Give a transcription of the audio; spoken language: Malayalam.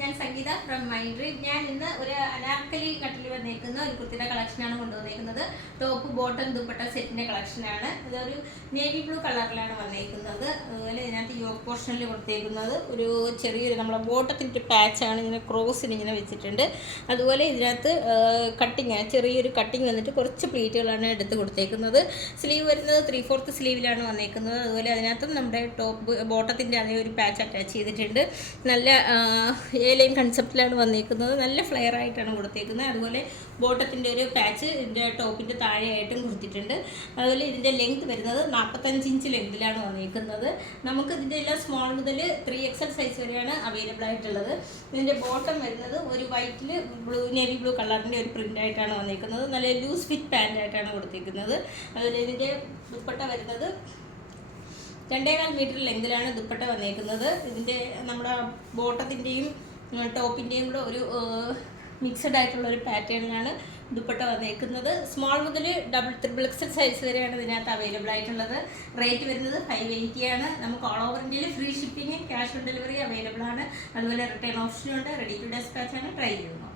ഞാൻ സംഗീത ഫ്രം മൈൻഡ്. ഞാൻ ഇന്ന് ഒരു അനാർക്കലി കട്ടിൽ വന്നേക്കുന്ന ഒരു കുർത്തിയുടെ കളക്ഷനാണ് കൊണ്ടുവന്നേക്കുന്നത്. ടോപ്പ് ബോട്ടം ദുപ്പട്ട സെറ്റിന്റെ കളക്ഷനാണ്. ഇതൊരു നേവി ബ്ലൂ കളറിലാണ് വന്നേക്കുന്നത്. അതുപോലെ ഇതിനകത്ത് യോക്ക് പോർഷനിൽ കൊടുത്തേക്കുന്നത് ഒരു ചെറിയൊരു നമ്മളെ ബോട്ടത്തിൻ്റെ പാച്ചാണ്, ഇങ്ങനെ ക്രോസിന് ഇങ്ങനെ വെച്ചിട്ടുണ്ട്. അതുപോലെ ഇതിനകത്ത് കട്ടിങ്, ചെറിയൊരു കട്ടിങ് വന്നിട്ട് കുറച്ച് പ്ലീറ്റുകളാണ് എടുത്ത് കൊടുത്തേക്കുന്നത്. സ്ലീവ് വരുന്നത് 3/4 സ്ലീവിലാണ് വന്നേക്കുന്നത്. അതുപോലെ അതിനകത്തും നമ്മുടെ ടോപ്പ് ബോട്ടത്തിൻ്റെ അതേ ഒരു പാച്ച് അറ്റാച്ച് ചെയ്തിട്ടുണ്ട്. നല്ല ലൈൻ കൺസെപ്റ്റിലാണ് വന്നിരിക്കുന്നത്. നല്ല ഫ്ലെയർ ആയിട്ടാണ് കൊടുത്തേക്കുന്നത്. അതുപോലെ ബോട്ടത്തിൻ്റെ ഒരു പാച്ച് ഇതിൻ്റെ ടോപ്പിൻ്റെ താഴെയായിട്ടും കൊടുത്തിട്ടുണ്ട്. അതുപോലെ ഇതിൻ്റെ ലെങ്ത് വരുന്നത് 45 ഇഞ്ച് ലെങ്തിലാണ് വന്നിരിക്കുന്നത്. നമുക്ക് ഇതിൻ്റെ എല്ലാം സ്മോൾ മുതൽ 3XL സൈസ് വരെയാണ് അവൈലബിൾ ആയിട്ടുള്ളത്. ഇതിൻ്റെ ബോട്ടം വരുന്നത് ഒരു വൈറ്റിൽ നേവി ബ്ലൂ കളറിൻ്റെ ഒരു പ്രിൻ്റ് ആയിട്ടാണ് വന്നിരിക്കുന്നത്. നല്ല ലൂസ് ഫിറ്റ് പാൻ്റ് ആയിട്ടാണ് കൊടുത്തിരിക്കുന്നത്. അതുപോലെ ഇതിൻ്റെ ദുപ്പട്ട വരുന്നത് 2.25 മീറ്റർ ലെങ്തിലാണ് ദുപ്പട്ട വന്നേക്കുന്നത്. ഇതിൻ്റെ നമ്മുടെ ബോട്ടത്തിൻ്റെയും ടോപ്പിൻ്റെയും കൂടെ ഒരു മിക്സഡ് ആയിട്ടുള്ള ഒരു പാറ്റേണിലാണ് ദുപ്പട്ട വന്നേക്കുന്നത്. സ്മോൾ മുതൽ XXL സൈസ് വരെയാണ് ഇതിനകത്ത് അവൈലബിൾ ആയിട്ടുള്ളത്. റേറ്റ് വരുന്നത് 580 ആണ്. നമുക്ക് ഓൾ ഓവർ ഇന്ത്യയിൽ free shipping, cash on delivery available ആണ്. അതുപോലെ റിട്ടേൺ ഓപ്ഷനുണ്ട്. റെഡി ടു ഡെസ്പാച്ച് ആണ്. ട്രൈ ചെയ്യുന്നു.